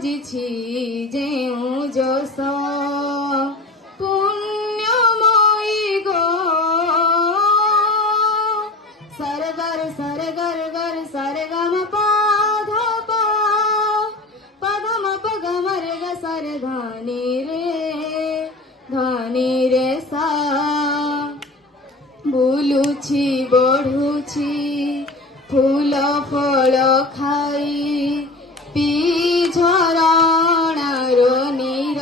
राजिछि जेउ जस पुण्यमयी गो सरगर सरगर गर सरगम पाधप पदम पगम ग सर धनी रे सा बुलुछि बढ़ुछि फूल फल खाई पी झरणार नीर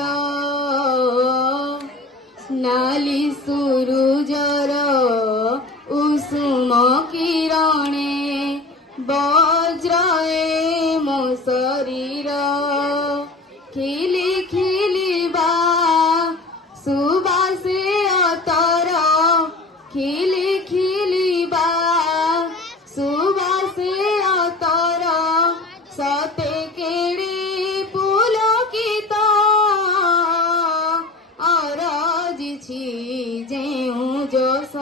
नाली सुरुजर उषुम किरणे वज्रए मो शरीर खिली खिलिबा सुबासे अतर खिली खिलिबा सुबासे अतर सते केड़ी पुलकित अरजिछि जेउ जस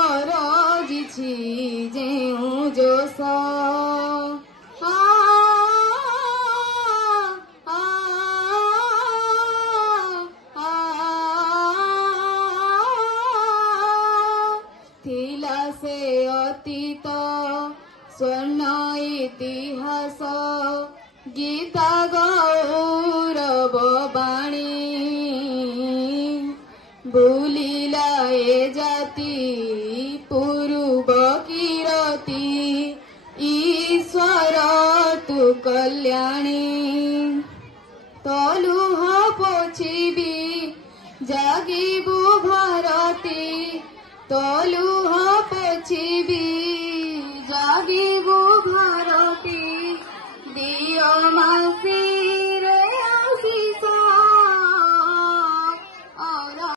अरजिछि जेउ जस थिला से अतीत स्वर्ण इतिहास गीता गौरव बाणी भूलिला ए जाति पूर्व कीरति ईश्वर तु कल्याणी तलुह पोछिबी जागिबु भारती तलुह पोछिबी जागिबु